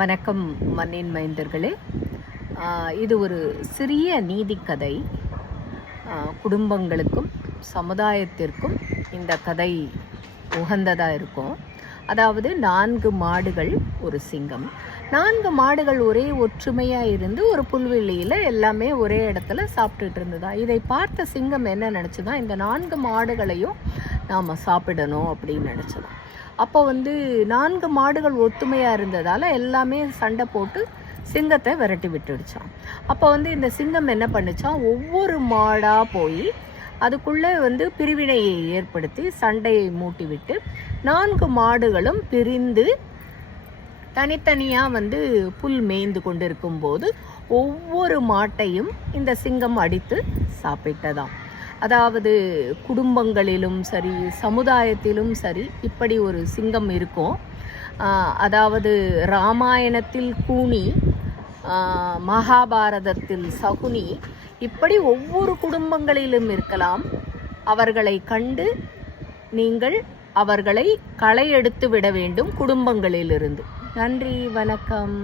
வணக்கம் மண்ணின் மைந்தர்களே. இது ஒரு சிறிய நீதிக்கதை. குடும்பங்களுக்கும் சமுதாயத்திற்கும் இந்த கதை உகந்ததாக இருக்கும். அதாவது 4 மாடுகள் ஒரு சிங்கம். 4 மாடுகள் ஒரே ஒற்றுமையாக இருந்து ஒரு புல்வெளியில் எல்லாமே ஒரே இடத்துல சாப்பிட்டுட்டு இருந்ததா. இதை பார்த்த சிங்கம் என்ன நினச்சதா, இந்த 4 மாடுகளையும் நாம் சாப்பிடணும் அப்படின்னு நினச்சதான். அப்போ 4 மாடுகள் ஒத்துமையாக இருந்ததால் எல்லாமே சண்டை போட்டு சிங்கத்தை விரட்டி விட்டுடுச்சான். அப்போ இந்த சிங்கம் என்ன பண்ணுச்சான், ஒவ்வொரு மாடாக போய் அதுக்குள்ளே பிரிவினையை ஏற்படுத்தி சண்டையை மூட்டி விட்டு 4 மாடுகளும் பிரிந்து தனித்தனியாக புல் மேய்ந்து கொண்டிருக்கும் போது ஒவ்வொரு மாட்டையும் இந்த சிங்கம் அடித்து சாப்பிட்டதாம். அதாவது குடும்பங்களிலும் சரி, சமுதாயத்திலும் சரி, இப்படி ஒரு சிங்கம் இருக்கும். அதாவது ராமாயணத்தில் கூனி, மகாபாரதத்தில் சகுனி, இப்படி ஒவ்வொரு குடும்பங்களிலும் இருக்கலாம். அவர்களை கண்டு நீங்கள் அவர்களை களை எடுத்து விட வேண்டும் குடும்பங்களிலிருந்து. நன்றி, வணக்கம்.